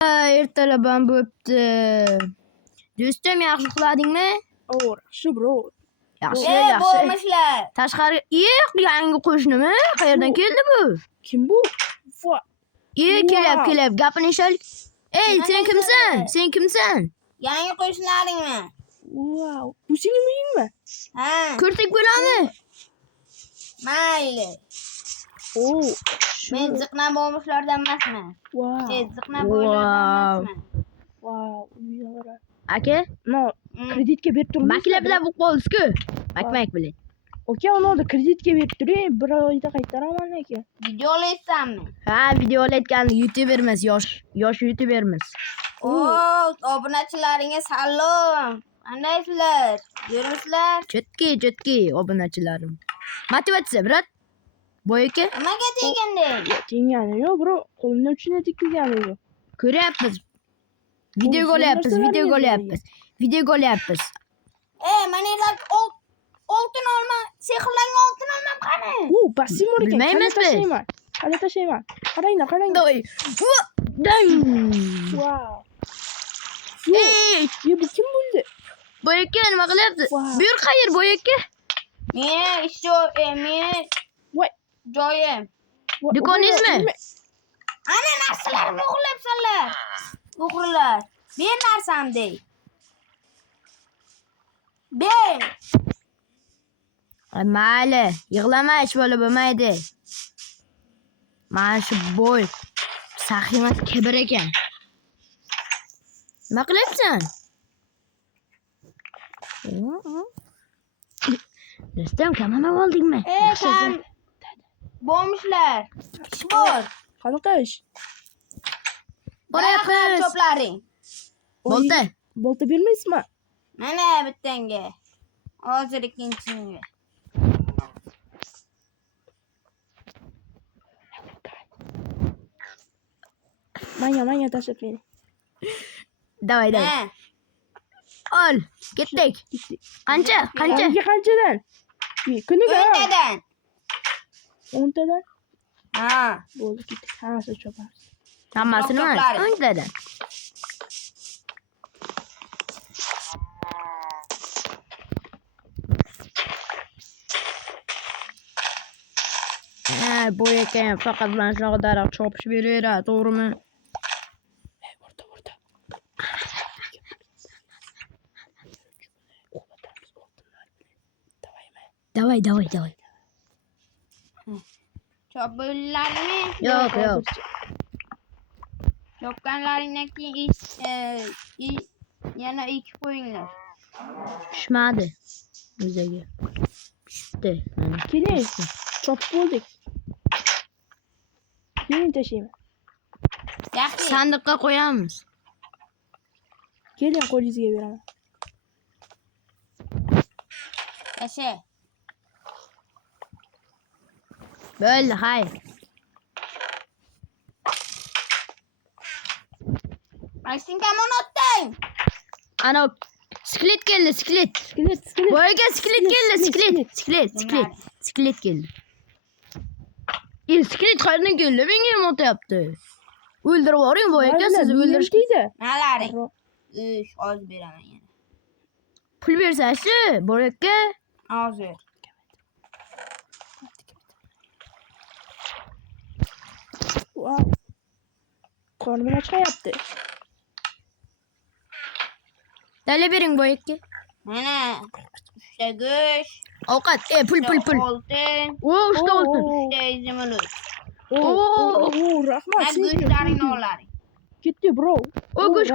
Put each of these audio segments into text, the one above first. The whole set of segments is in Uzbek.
Ertalab bo'pti. Do'stim, yaxshi uxladingmi? Yaxshi bro. Yaxshi. Bo'lmishlar. Tashqari, yangi qo'shnimi? Qayerdan keldi bu? Kim bu? Kelib, gapini eshit. Ey, sen kimsan? Sen kimsan? Yangi qo'shnilaringmi? Wow. Bu sening uyingmi? Ha, Ko'rsak bo'ladimi? mayli. Men ziqna bo'lmishlardan emasman. Wow. Ziqna bo'ylardan emasman. Wow. Uyinglar. Aka, No, kreditga berib turibmiz. maklar bilan bo'lib qoldi-ku. Mak bilan. Aka, uni kreditga berib turing, bir oyda qaytaraman aka. Video olaysanmi? Ha, video olayotgan youtubermiz, yosh youtubermiz. Obunachilaringa salom. Qandaysizlar? Yuribsizlar? Chotki, obunachilarim. Motivatsiya, brat. Boyaka, Nimaga teganding? Tengani yo'q, bro. Qo'limdan uchini tekkizgani yo'q. ko'ryapmiz. Video olyapmiz. Mana oltin olma, sehrlangan oltin olmam qani? Basimor ekan. Bilmaymiz biz. Qani tashlayman. Qaranglar. Doy. Dang. Wow. Ey, Bu kim bo'ldi? boyaka nima qilyapti? Wow. Bu yer qayer boyaka? Meni Voy. joyim. Do'koningizmi? Ana narsalarimni o'g'irlabsanlar. O'g'rilar. Ber narsamni. Ber. Mayli, yig'lama, ish bo'lib bo'lmaydi. Mana shu boy saxiy kibr ekan. Nima qilyapsan? Do'stim, kamana oldingmi? Kam bo'lmishlar. Ish bor. Qanaqa ish? Boryapmiz. Cho'plaring. Bolta bermaysizmi? Mana bittanga. Hozir ikkinchisiga. Manga tashlab bering. Davay. Ol, ketdik. Qancha? Qanchadan? Kuniga 10tadan. 10tadan? Ha. Bo'ldi, ketdik. Hammasi chopamiz. Hammasini emas, 10 tadan. Boy ekan, faqat mana shunaqa daraxt chopish beraveradi, to'g'rimi? O'rta. Davay. Chopurlarni Yo'q. chopganlaringdan keyin yana ikki qo'yinglar. Tushmadi. O'ziga. Tushdi. Keling. Chopib bo'ldik. Keling tashlayman. Yaxshi. Sandiqqa qo'yamiz. Keling, qo'lingizga beraman. Tasha. Bo'ldi, hayr. Aysin kamon otding. Ana sklet keldi, sklet. Boyga sklet keldi, sklet keldi. Sklet qayerdan keldi? Menga ham otyapti. O'ldirib yuboring boyga, sizni o'ldirish deydi. Nalaring? Oz beraman yana. Pul bersa-chi, boyga. Hozir. Wow. Qornim ochayapti. Dala bering boyga. Mana 3ta go'sht. Ovqat, pul. Oltin. Uchta oltin. 3ta izimlik. Rahmat. Go'shtlaringni olaring. Ketdi, bro. Go'sht.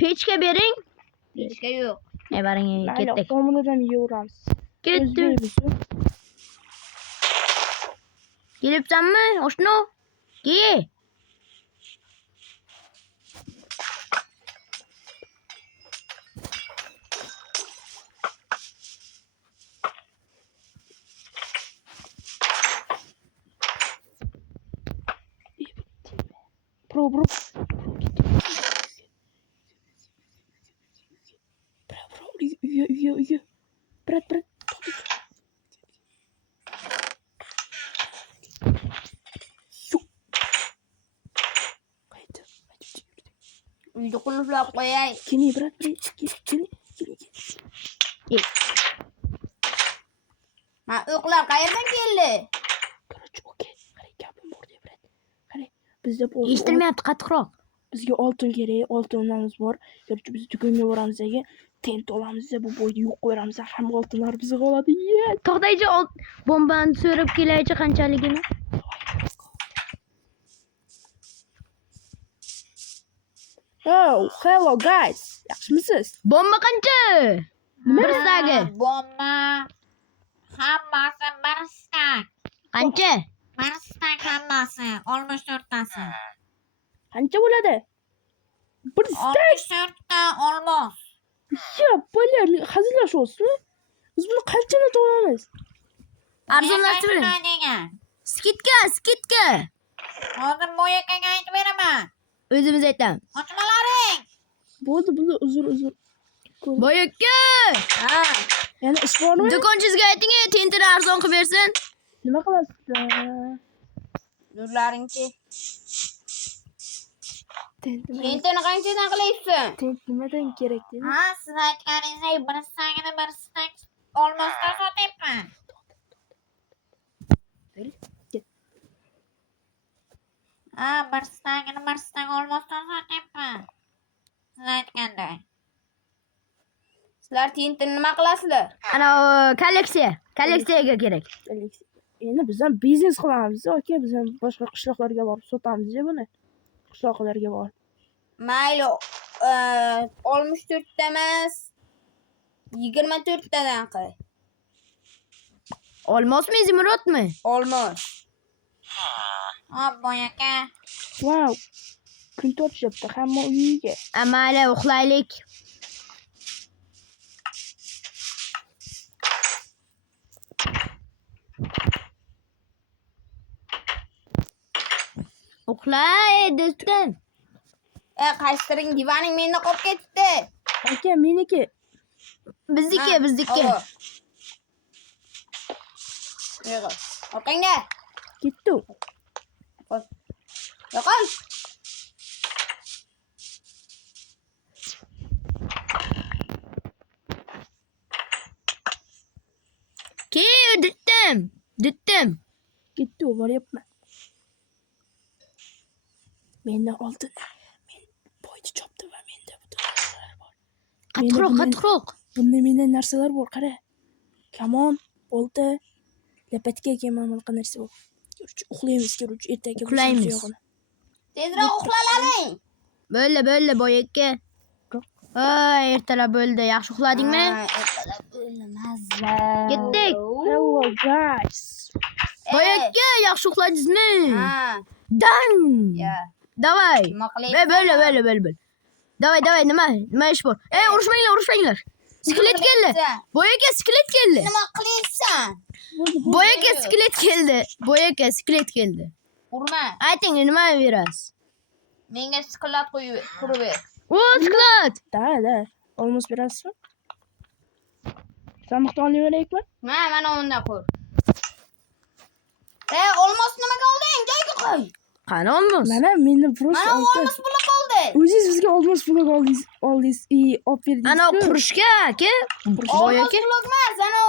Pechka bering. Hechga yo'q. Baring, ketdik. To'g'ridan yeyveramiz. Ketdi. Kelibsanmi? Oshno? Ke. Bro. Uyga. Brat. Uyni qulflab qo'yay. Keling, brat, keling. Ha, o'qlar qayerdan keldi? Короче, okey. Qarang, gapim bor deb, brat. Qarang, bizda Eshitilmayapti qattiqroq. bizga oltin kerak, oltinlarimiz bor. Короче, biz do'konga boramiz, tent olamiz, bu boyni yo'q qo'yamiz, hamma oltinlar bizga qoladi. To'xtaychi, bombani so'rab kelaychi qanchaligini. Oh, hello guys. Yaxshimisiz? Bomba qancha? Bir stagi. Bomba. Hammasi bir stak. Qancha? Bir stak hammasi. 64 tasi. Qancha bo'ladi? Bir stak. 64 ta olmos. Ya, bolalar hazillashyapsizmi? Biz buni qanchadan olamiz? Arzonlashtiring. degan. Skidka. Hozir boyakaga aytib beraman. O'zimiz aytamiz. Ochmalaring. Bo'ldi, uzr. Boyakka! Ha. Yana ish bormi? Do'konchisiga ayting, tentini arzon qilib bersin. Nima qilasizlar? Yurlaringchi. Tent Tentini qanchadan qilaysiz? nimadan kerak dedi? Ha, siz aytganingizdek bir stakini bir stak olmosdan sotyapman. Ha, bir stakini bir stak olmosdan sotyapman. Siz aytganday. Sizlar tentini nima qilasizlar? Ana kolleksiyaga kerak. Endi biz ham biznes qilamiz, aka. Biz ham boshqa qishloqlarga borib sotamiz buni. Qishloqlarga borib. Mayli, 64 ta emas, 24 tadan qil. Olmosmi, izimrodmi? Olmos. Ha, boyaka. Wow. Kun tortishyapti hamma uyiga. Mayli, uxlaylik. Uxlay, do'stim. Qaysiring divaning menda qolib ketdi. Aka, meniki. Bizniki. Yig'il. Orqangda. Ketdi. Yo'qol. Ditdim. Ketdi, boryapman. Menda oltin. Men boyni chopdim va menda bu narsalar bor. Qattiqroq. Bunda menda narsalar bor, qara. Kamon, olti, lapatka kema qanaqa narsa bor. Uxlaymiz, ertaga Uxlaymiz. Tezroq uxlalaring. Bo'ldi, boyakka. Ertalab bo'ldi. Yaxshi uxladingmi? Ertalab o'lmazlar. Ketdik. Hello guys. Boyakka, yaxshi uxladingizmi? Ha. Dan. Ya. Davay. Nima qilayapsan? Bo'ldi. Davay, nima ish bor? Urushmanglar. Skelet keldi. Boyakka, skelet keldi. Nima qilaysan? Boyakka, skelet keldi. Urma. Ayting, nima berasiz? Menga skelet qurib ber. Skelet. Da. Olmos berasizmi? Sandiqni olib beraylikmi? Mana unda qur. Olmos nimaga olding? Joyga qo'y. Qani olmos? Mana meni просто Mana olmos puli qoldi. O'zingiz bizga olmos puli oldingiz, olib berdingiz. Ana qurishga, aka. Olmos Boyakka. blok emas, ana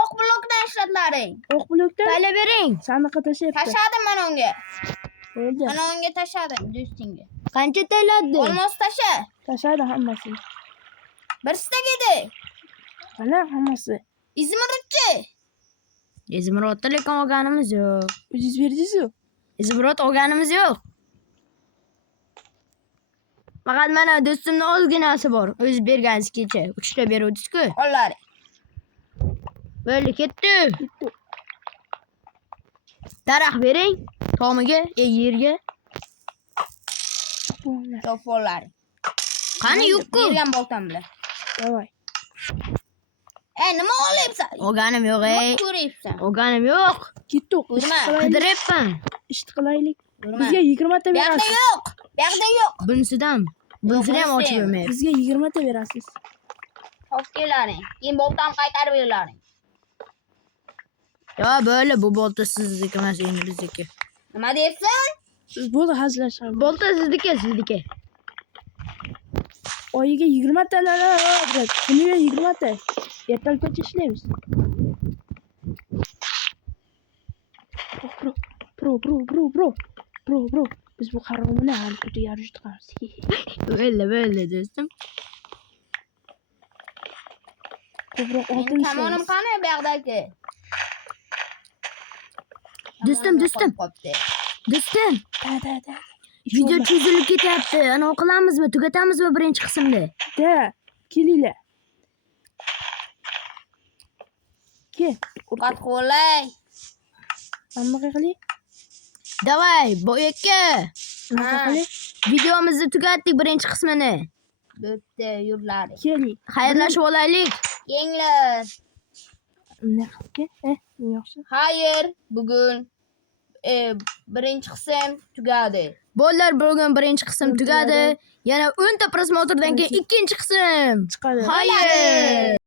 oq blokdan ishlatlaring. O'q blokda Tayla bering. sandiqqa tashlayapti. Tashladim mana unga. Bo'ldi. Mana unga tashladim do'stingga. Qancha tayladi? Olmos tasha. Tashladi hammasini. Bir stak edi. Mana hammasi. Izmirchi. Izmirotda lekin olganimiz yo'q. O'zingiz berdingiz-ku? Izmirot olganimiz yo'q. Faqat mana do'stimni ozginasi bor. O'zi berganingizgacha 3 ta beruvdingiz-ku. Qo'llari. Bo'ldi, ketdi. Daraxt bering. Tomiga, yerga. To'folari. Qani yo'q-ku. Bergan boltam bilan. Davay. Nima olyapsan? Olganim yo'q, ey. Ko'ryapsan. Olganim yo'q. Ketdik. Urma. Qidiryapman. Ish qilaylik. Urma. Bizga 20 ta Bu yoqda berasiz. yo'q. Bu yoqda yo'q. Bunisidan ham ochib bunisi. bermayapti. Bizga 20 ta berasiz. Topkelaring. Keyin boltam qaytarib berlaring. Yo, bo'ldi, bu bolta sizniki emas, endi bizniki. Nima deyapsan? Siz bo'ldi hazillashamiz. Bolta sizniki. oyiga 20 ta kuniga 20 ta. Ertalabgacha ishlaymiz. Bro. Biz bu qarorni hal ko'tarib chiqamiz. Böyle do'stim. Ko'proq oltin Mening kamonim qani bu yoqdagi? Do'stim. Do'stim. Da. Video cho'zilib ketyapti. Ana qilamizmi? Tugatamizmi birinchi qismni? Da, kelinglar. Kel. Qat qo'lay. Hamma qiling. Davay, boyakka. Hamma qiling. Videomizni tugatdik birinchi qismini. Bo'pti, yurlaring. Keling. Xayrlashib olaylik. Yenglar. Ne qilib? Yaxshi. Hayır, bugun birinchi qism tugadi. Bolalar bugun birinchi qism tugadi. Yana 10 ta prosmotrdan keyin ikkinchi qism. Chiqadi. Hayır.